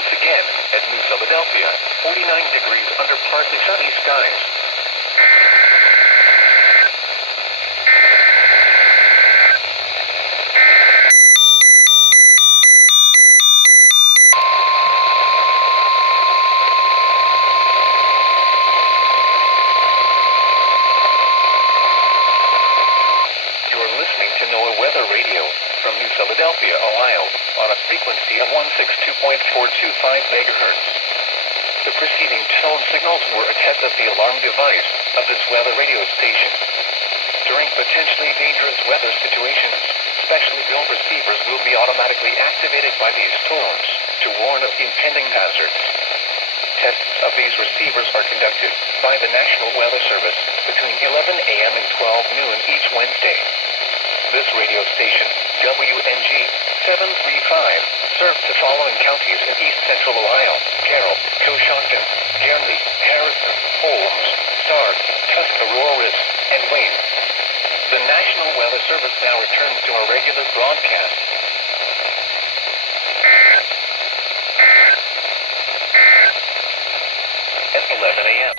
once again at New Philadelphia, 49 degrees under partly sunny skies. You're listening to NOAA Weather Radio from New Philadelphia, Ohio, on a frequency of 162.425 MHz. The preceding tone signals were a test of the alarm device of this weather radio station. During potentially dangerous weather situations, specially built receivers will be automatically activated by these tones to warn of impending hazards. Tests of these receivers are conducted by the National Weather Service between 11 a.m. and 12 noon each Wednesday. This radio station, WNG 735, serves the following counties in east central Ohio: Carroll, Coshocton, Guernsey, Harrison, Holmes, Stark, Tuscarawas, and Wayne. The National Weather Service now returns to our regular broadcast. At 11 a.m.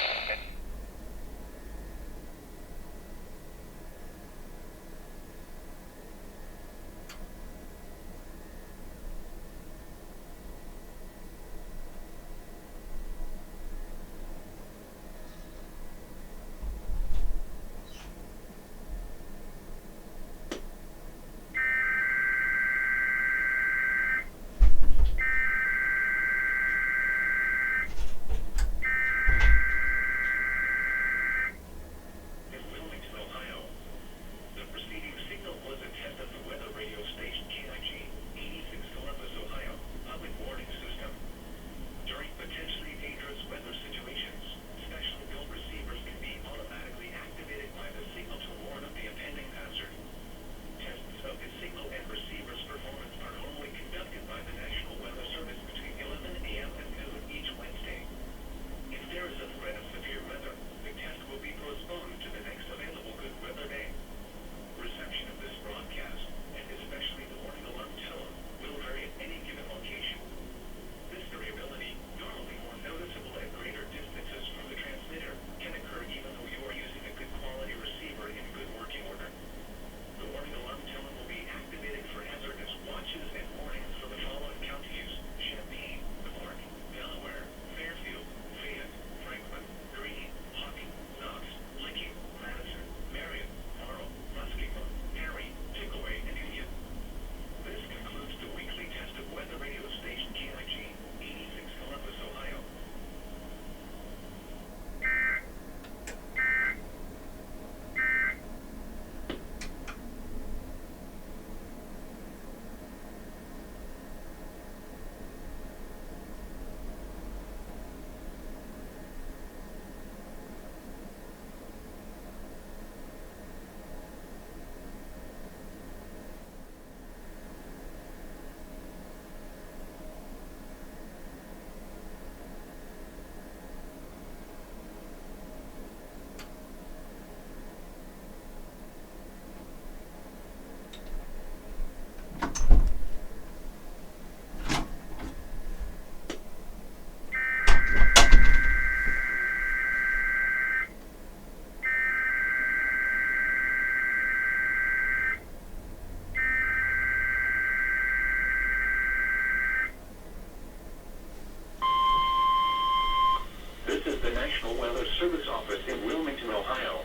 This is the National Weather Service office in Wilmington, Ohio.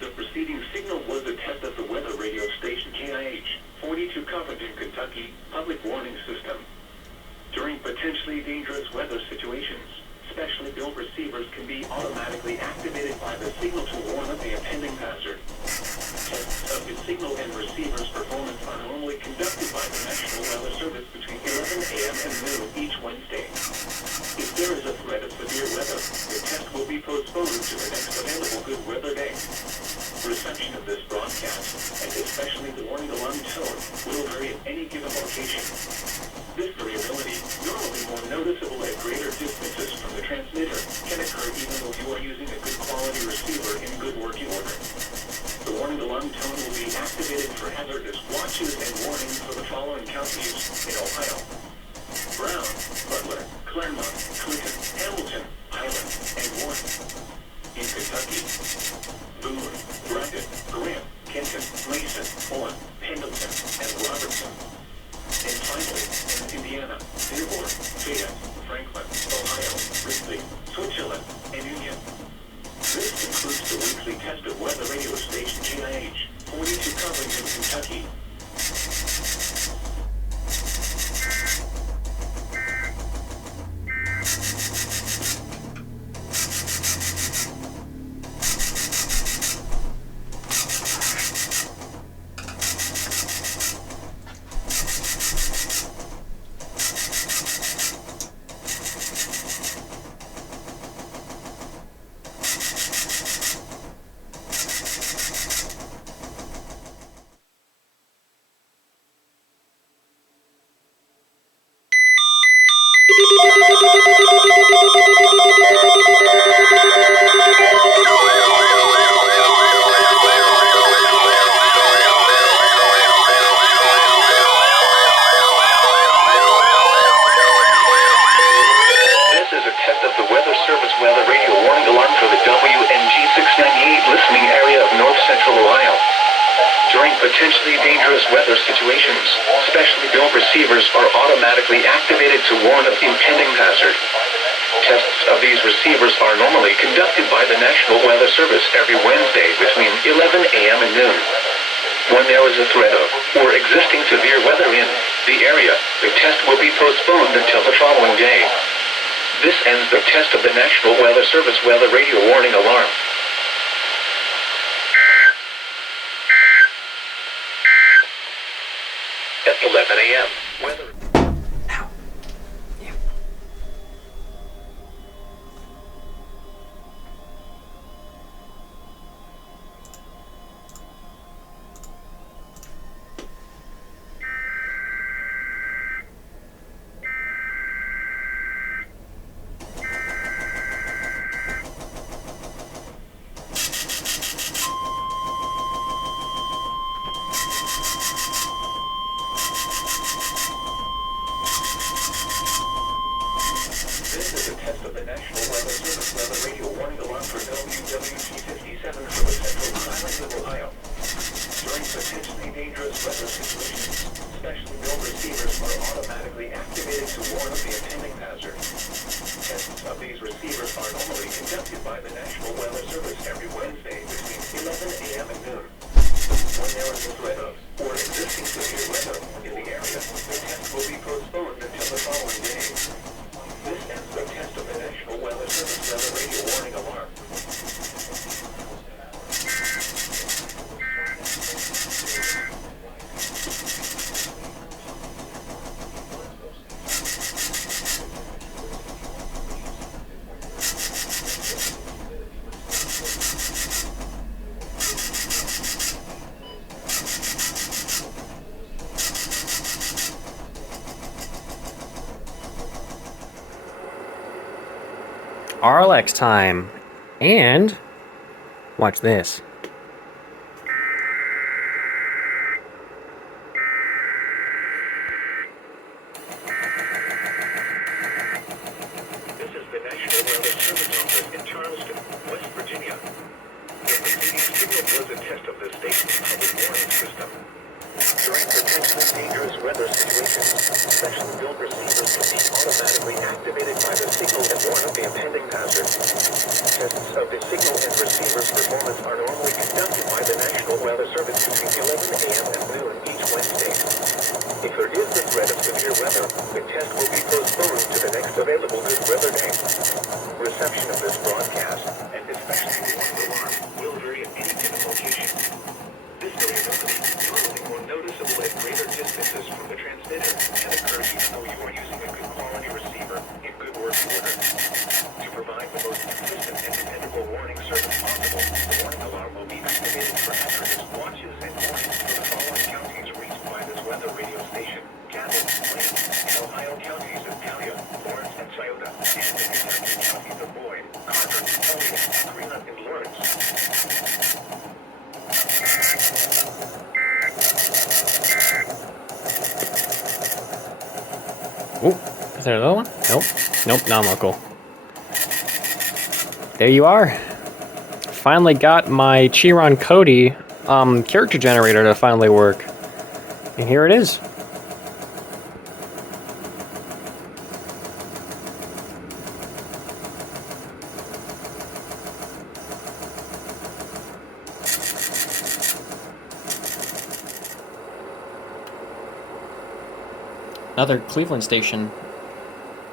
The preceding signal was a test of the weather radio station KIH 42 Covington, Kentucky, public warning system. During potentially dangerous weather situations, specially built receivers can be automatically activated by the signal to warn of the impending hazard. Tests of the signal and receiver's performance are normally conducted by the National Weather Service between 11 a.m. and noon each Wednesday. If there is a threat of severe weather, the test will be postponed to the next available good weather day. Reception of this broadcast, and especially the warning alarm tone, will vary at any given location. This variability, normally more noticeable at greater distances from the transmitter, can occur even though you are using a good quality receiver in good working order. The warning alarm tone will be activated for hazardous watches and warnings for the following counties in Ohio: Brown, Butler, Dearborn, Fayette, Franklin, Ohio, Ripley, Switzerland, and Union. This concludes the weekly test of weather radio station KIH, 42 Covington, Kentucky. Potentially dangerous weather situations, specially built receivers are automatically activated to warn of impending hazard. Tests of these receivers are normally conducted by the National Weather Service every Wednesday between 11 a.m. and noon. When there is a threat of or existing severe weather in the area, the test will be postponed until the following day. This ends the test of the National Weather Service weather radio warning alarm. At 11 a.m. Weather. Ow. Yeah. This is a test of the National Weather Service weather radio warning alarm for Bellevue WT57 for the central highlands of Ohio. During potentially dangerous weather situations, specially built receivers are automatically activated to warn of the impending hazard. Tests of these receivers are normally conducted by the National Weather Service every Wednesday between 11 a.m. and noon. When there is a threat of or existing severe weather in the area, the test will be postponed until the following day. This ends the test of the National Weather Service weather radio warning alarm. RLX time. And watch this. This is the National Weather Service office in Charleston, West Virginia. The preceding signal was a test of the station's public warning system. During potentially dangerous weather situations, specially built receivers will be automatically activated by the signal and warn of the impending hazard. Tests of the signal and receiver's performance are normally conducted by the National Weather Service between 11 a.m. and noon each Wednesday. If there is the threat of severe weather, the test will be postponed to the next available good weather day. Reception of this broadcast, and especially the warning alarm, will vary at any given location. This variability is normally more noticeable at greater distances from the transmitter and occurs even though you are using a good quality receiver in good working order. To provide the most consistent and dependable warning service possible, the warning alarm will be activated for hazardous watches and warnings for the following counties reached by this weather radio station: Cabot, Lake, and Ohio counties of Gallia, Lawrence, and Scioto, and the Kentucky counties of Boyd, Carter, Elliott, Fremont, and Lawrence. Ooh, is there another one? Nope. Nope, non-local. There you are. Finally got my Chiron Cody character generator to finally work. And here it is. another Cleveland station.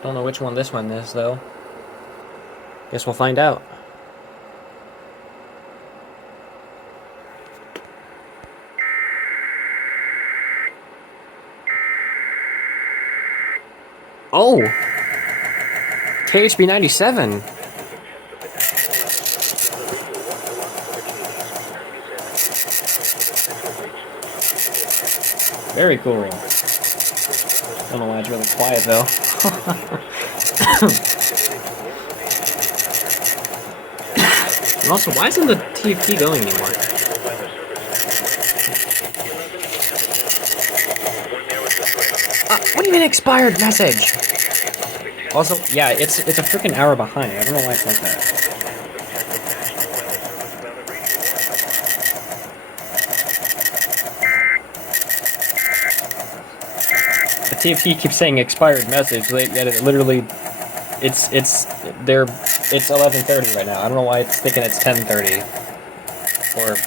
Don't know which one this one is, though. Guess we'll find out. Oh! KHB 97. Very cool. Don't know why it's really quiet though. And also, why isn't the TFT going anymore? What do you mean expired message? Also, yeah, it's a freaking hour behind. I don't know why it's like that. The TFT keeps saying expired message, yet it literally, it's 11:30 right now. I don't know why it's thinking it's 10:30. Or,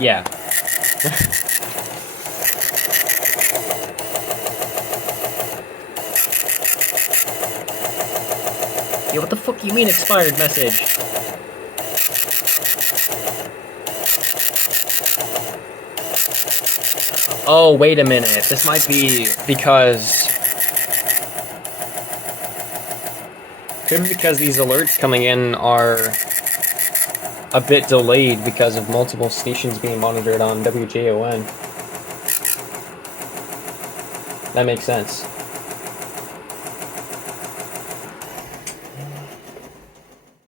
yeah. Yo, what the fuck do you mean expired message? Oh, wait a minute. This might be because... Could be because these alerts coming in are a bit delayed because of multiple stations being monitored on WJON. That makes sense.